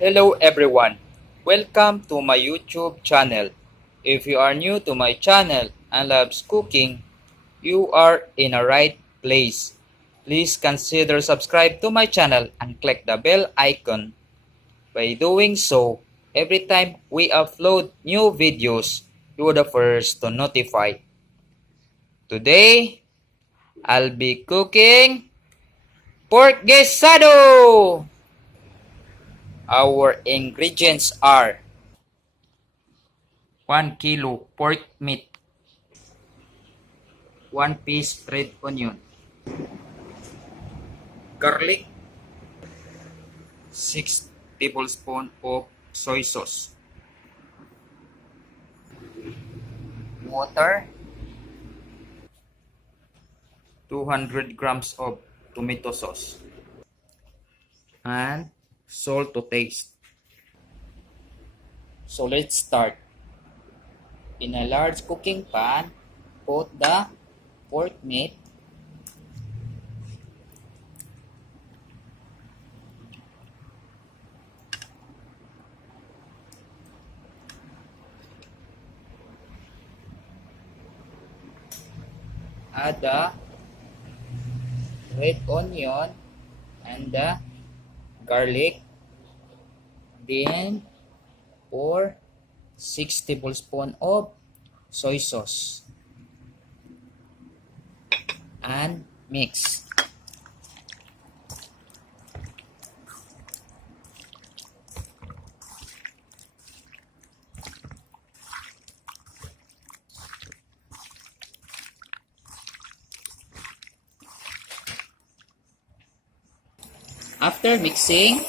Hello everyone, welcome to my YouTube channel. If you are new to my channel and loves cooking, you are in a right place. Please consider subscribe to my channel and click the bell icon. By doing so, every time we upload new videos, you are the first to notify. Today, I'll be cooking pork guisado. Our ingredients are 1 kilo pork meat, 1 piece red onion, garlic, 6 tablespoons of soy sauce, water, 200 grams of tomato sauce, and salt to taste. So let's start. In a large cooking pan, put the pork meat, add the red onion and the garlic, then pour 6 tablespoons of soy sauce and mix. After mixing,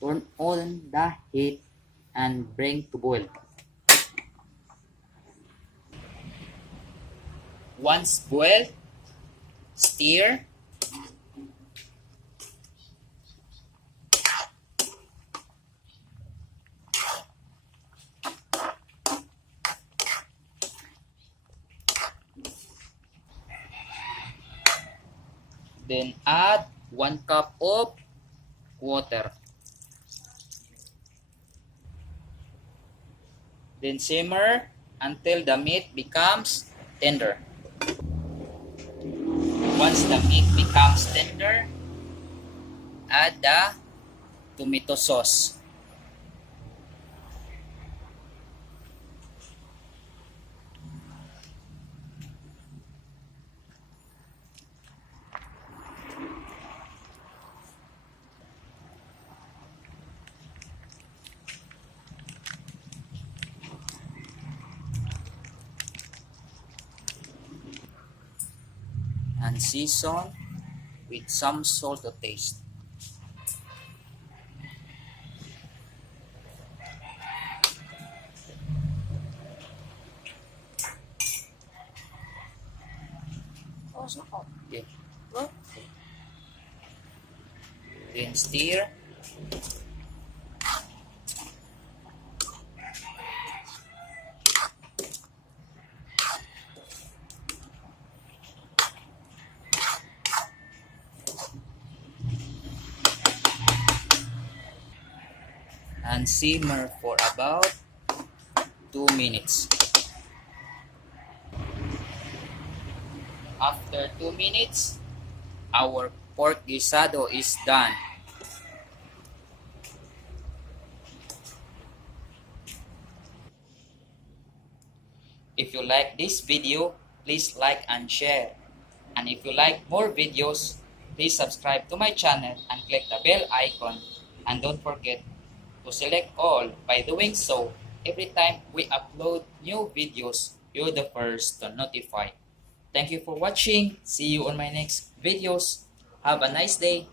turn on the heat and bring to boil. Once boiled, stir. Then add 1 cup of water. Then simmer until the meat becomes tender. Once the meat becomes tender, add the tomato sauce. And season with some salt to taste. Okay. Then stir. And simmer for about 2 minutes. After 2 minutes, our pork guisado is done. If you like this video, please like and share. And if you like more videos, please subscribe to my channel and click the bell icon. And don't forget to select all. By doing so, every time we upload new videos, you're the first to notify. Thank you for watching. See you on my next videos. Have a nice day.